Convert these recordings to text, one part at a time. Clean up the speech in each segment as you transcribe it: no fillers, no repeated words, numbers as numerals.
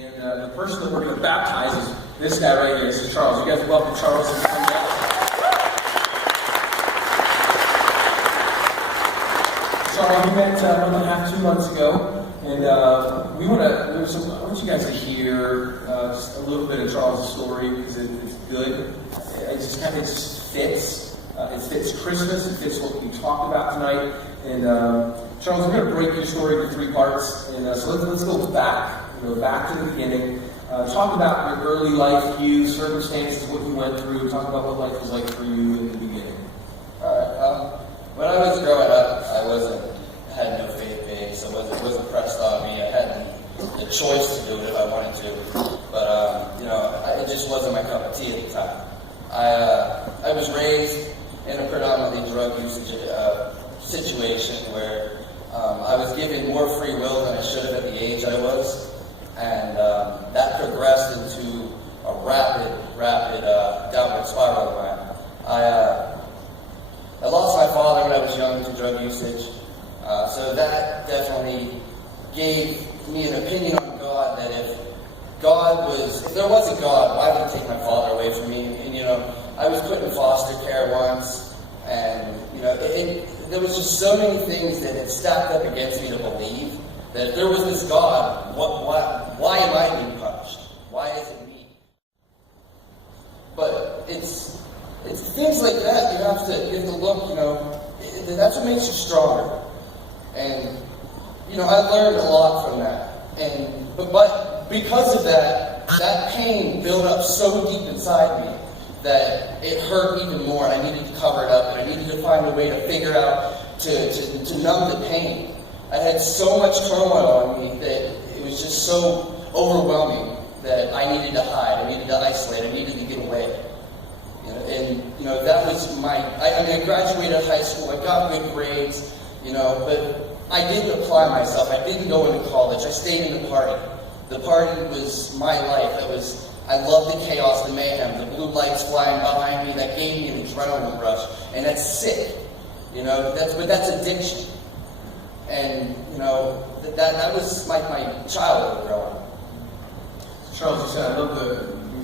And the person that we're going to baptize is this guy right here. This is Charles. You guys welcome Charles to come down. Charles, we met 1.5, 2 months ago, and I want you guys to hear just a little bit of Charles' story because it's good. It just kind of fits. It fits Christmas. It fits what we talked about tonight. And Charles, we're going to break your story into 3 parts. And so let's go back. Back to the beginning. Talk about your early life, circumstances, what you went through. Talk about what life was like for you in the beginning. Alright, when I was growing up, I had no faith base, so it wasn't pressed on me. I had the choice to do it if I wanted to, but it just wasn't my cup of tea at the time. I was raised in a predominantly drug usage situation where I was given more free will than I should have at the age I was. And that progressed into a rapid downward spiral of mine. I lost my father when I was young to drug usage, so that definitely gave me an opinion on God, that if there was a God, why would he take my father away from me? And I was put in foster care once, and there was just so many things that had stacked up against me to believe that if there was this God, why am I being punished? Why is it me? But it's things like that you have to look, that's what makes you stronger. And I learned a lot from that. But because of that pain built up so deep inside me that it hurt even more, and I needed to cover it up, and I needed to find a way to figure out to numb the pain. I had so much turmoil on me that it was just so overwhelming that I needed to hide, I needed to isolate, I needed to get away. That was I graduated high school, I got good grades, but I didn't apply myself, I didn't go into college, I stayed in the party. The party was my life. I loved the chaos, the mayhem, the blue lights flying behind me, that gave me an adrenaline rush, and that's sick, but that's addiction. And, that was like my childhood growing up. Charles, you said, I love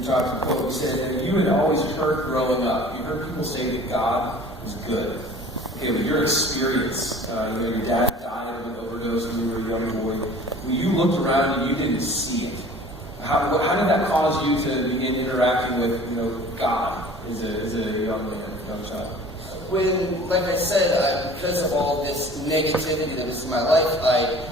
you talked about what you said, that you had always heard growing up, you heard people say that God was good. Okay, with your experience, your dad died of an overdose when you were a young boy. When you looked around and you didn't see it, how did that cause you to begin interacting with God as a young man, young child? When, like I said, because of all this negativity that was in my life, I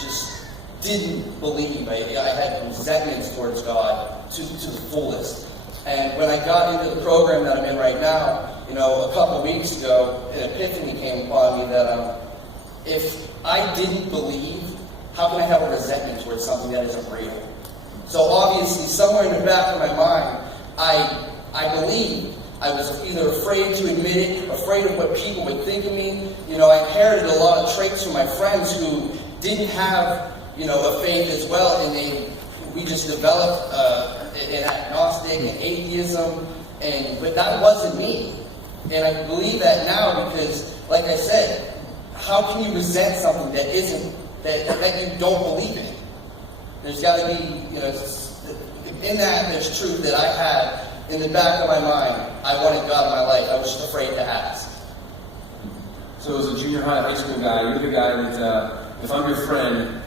just didn't believe. I had resentments towards God to the fullest. And when I got into the program that I'm in right now, a couple weeks ago, an epiphany came upon me that if I didn't believe, how can I have a resentment towards something that isn't real? So obviously, somewhere in the back of my mind, I believed. I was either afraid to admit it, afraid of what people would think of me. I inherited a lot of traits from my friends who didn't have, a faith as well, and we just developed an agnostic and atheism, but that wasn't me. And I believe that now because, like I said, how can you resent something that isn't, that you don't believe in? There's got to be, in that there's truth that I had. In the back of my mind, I wanted God in my life. I was just afraid to ask. So as a junior high school guy, you're the guy that, if I'm your friend,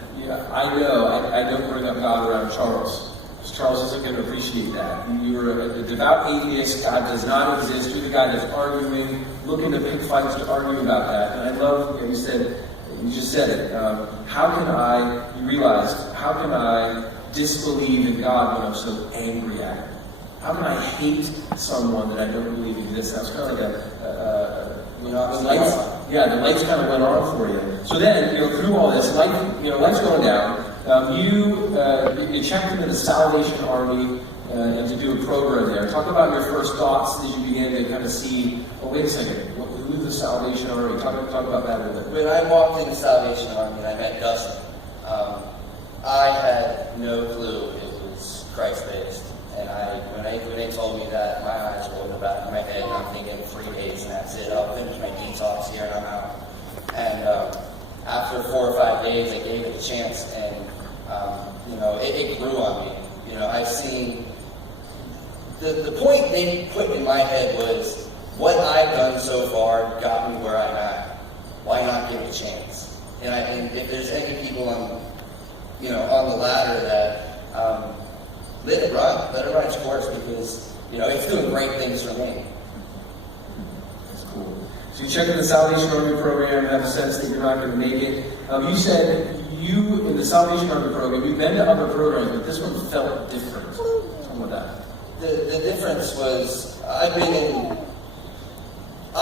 I know I don't bring up God around Charles. Because Charles isn't going to appreciate that. You're a devout atheist. God does not exist. You're the guy that's arguing, looking to pick fights to argue about that. And I love, you just said it. You realized, how can I disbelieve in God when I'm so angry at him? How can I hate someone that I don't believe exists? That's kind of like the lights kind of went on for you. So then, through all this, life's going down. You checked into the Salvation Army and to do a program there. Talk about your first thoughts as you began to kind of see, wait a second, who's the Salvation Army? Talk about that a little bit. When I walked in the Salvation Army and I met Dustin, I had no clue it was Christ-based. And when they told me that, my eyes rolled in the back of my head, and I'm thinking 3 days, and that's it. I'll finish my detox here, and I'm out. And after 4 or 5 days, I gave it a chance, and it it grew on me. You know, I've seen the point they put in my head was, what I've done so far got me where I'm at. Why not give it a chance? And if there's any people on the ladder that let it run its course, because it's doing great things for me. That's cool. So you check in the Salvation Army program, have a sense that you're not going to make it. You said you, in the Salvation Army program, you've been to other programs, but this one felt different. Tell me about that. The difference was, I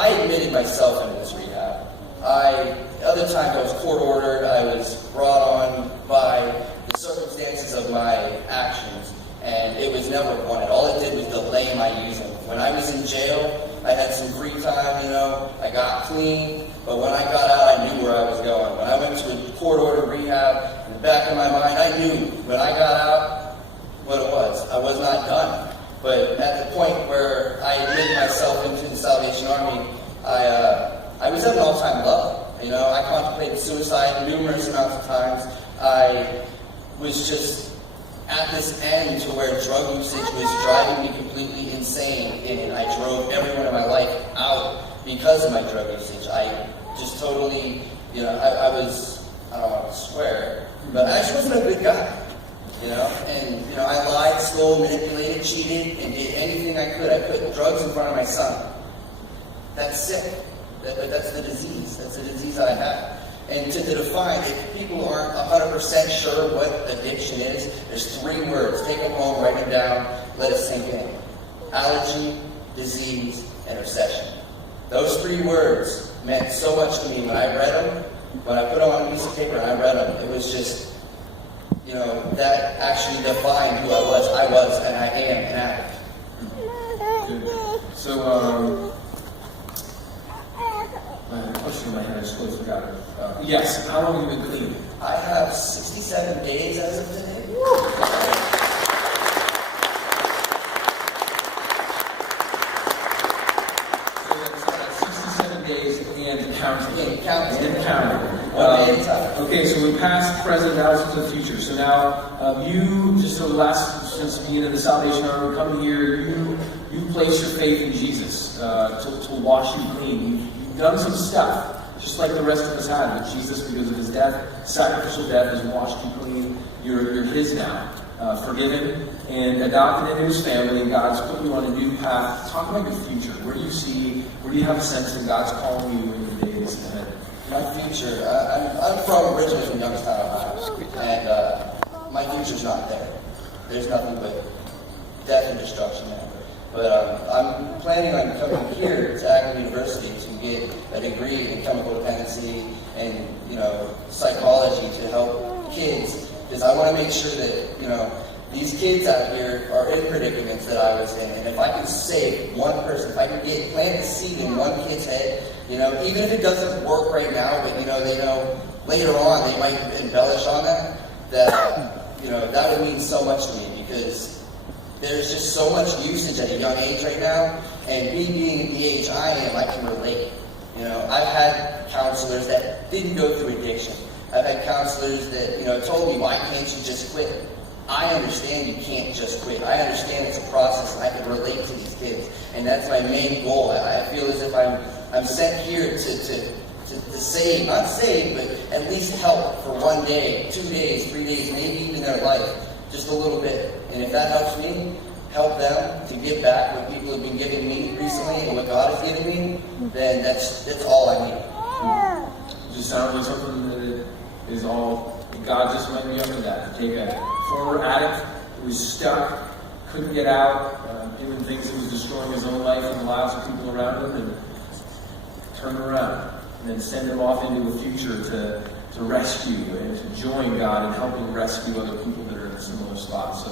admitted myself into this rehab. Other times I was court ordered, I was brought on by the circumstances of my actions, and it was never wanted. All it did was delay my using. When I was in jail, I had some free time, I got clean, but when I got out, I knew where I was going. When I went to a court-ordered rehab, in the back of my mind, I knew when I got out what it was. I was not done. But at the point where I admitted myself into the Salvation Army, I was at an all-time low. I contemplated suicide numerous amounts of times. I was just at this end to where drug usage was driving me completely insane, and I drove everyone in my life out because of my drug usage. I just totally, I don't want to swear, but I just wasn't a good guy. I lied, stole, manipulated, cheated, and did anything I could. I put drugs in front of my son. That's sick. That's the disease. That's the disease I have. And to define, if people aren't 100% sure what addiction is, there's 3 words. Take them home, write them down, let it sink in. Allergy, disease, and obsession. Those 3 words meant so much to me when I read them. When I put them on a piece of paper and I read them, it was just, that actually defined who I was, and I am an addict. Good. So, I had a question in my head, I just totally forgot it. Yes, how long have you been clean? I have 67 days as of today. So that's 67 days and counting. And counting. Okay, so we passed, present, now it's the future. So now, since being in the Salvation Army, come here, you place your faith in Jesus to wash you clean. You've done some stuff, just like the rest of us had, but Jesus, because of his death, sacrificial death, has washed you clean. You're his now, forgiven and adopted into his family, and God's put you on a new path. Talk about your future. Where do you have a sense that God's calling you in the days ahead? My future, I'm originally from Youngstown, Ohio, and my future's not there. There's nothing but death and destruction there. But I'm planning on coming here to Akron University to get a degree in chemical dependency and psychology to help kids, because I want to make sure that these kids out here are in predicaments that I was in, and if I can save one person, if I can plant a seed in one kid's head, even if it doesn't work right now, but they know later on they might embellish on that that would mean so much to me, because there's just so much usage at a young age right now, and me being at the age I am, I can relate. I've had counselors that didn't go through addiction. I've had counselors that told me, why can't you just quit? I understand you can't just quit. I understand it's a process, and I can relate to these kids, and that's my main goal. I feel as if I'm sent here to save, not save, but at least help for 1 day, 2 days, 3 days, maybe even their life, just a little bit. And if that helps me, help them to give back what people have been giving me recently and what God has given me, then that's all I need. It just sounds like something that is all, God just might be up to that. To take a former addict who was stuck, couldn't get out, doing things that was destroying his own life and the lives of people around him, and turn him around, and then send him off into a future to rescue and to join God in helping rescue other people that are in a similar spot. So,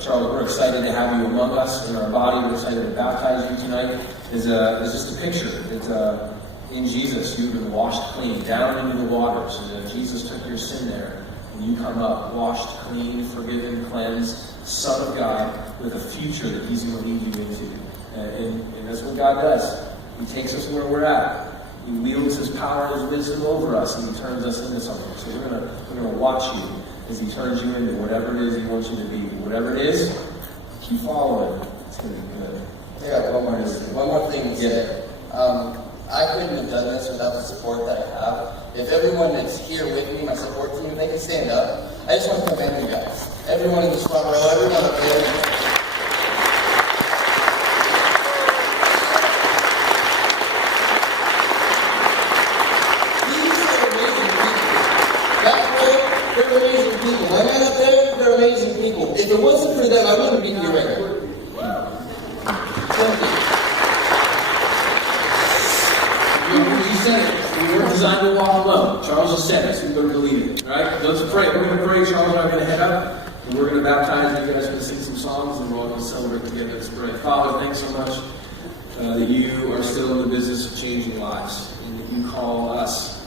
Charlie, we're excited to have you among us in our body. We're excited to baptize you tonight. Is just a picture that in Jesus you've been washed clean, down into the waters. Jesus took your sin there, and you come up washed, clean, forgiven, cleansed, Son of God, with a future that he's going to lead you into. And that's what God does. He takes us where we're at. He wields his power and his wisdom over us, and he turns us into something. So we're gonna watch you as He turns you into whatever it is He wants you to be. Whatever it is, keep following. It's going to be good. I got one more thing to say. I couldn't have done this without the support that I have. If everyone that's here with me, my support team, if they can stand up, I just want to commend you guys. Everyone in this front row, everyone up there. These are amazing people. Back row, they're amazing people. My man up there, they're amazing people. If it wasn't for them, I wouldn't be here right now. Thank you. You said it. We weren't designed to walk alone. Charles just said it, so we better believe it. All right? Let's pray. We're going to pray. Charles and I are going to head up, and we're going to baptize. You guys are going to sing some songs, and we're all going to celebrate together. Let's pray. Father, thanks so much that you are still in the business of changing lives, and that you call us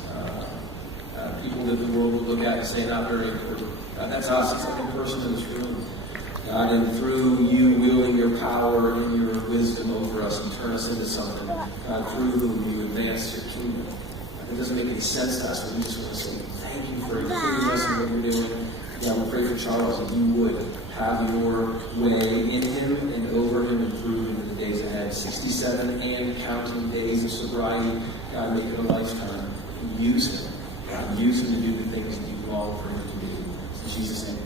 people that the world would look at and say, not very important. God, that's us. It's every person in this room. God, and through you wielding your power and your wisdom over us, you turn us into something. God, through whom you advance your kingdom. It doesn't make any sense to us, but we just want to say thank you for including us in what you're doing. God, we pray for Charles that you would have your way in him and over him and through him in the days ahead. 67 and counting days of sobriety. God, make it a lifetime. Use him. God, use him to do the things that you long for him to do. In Jesus' name.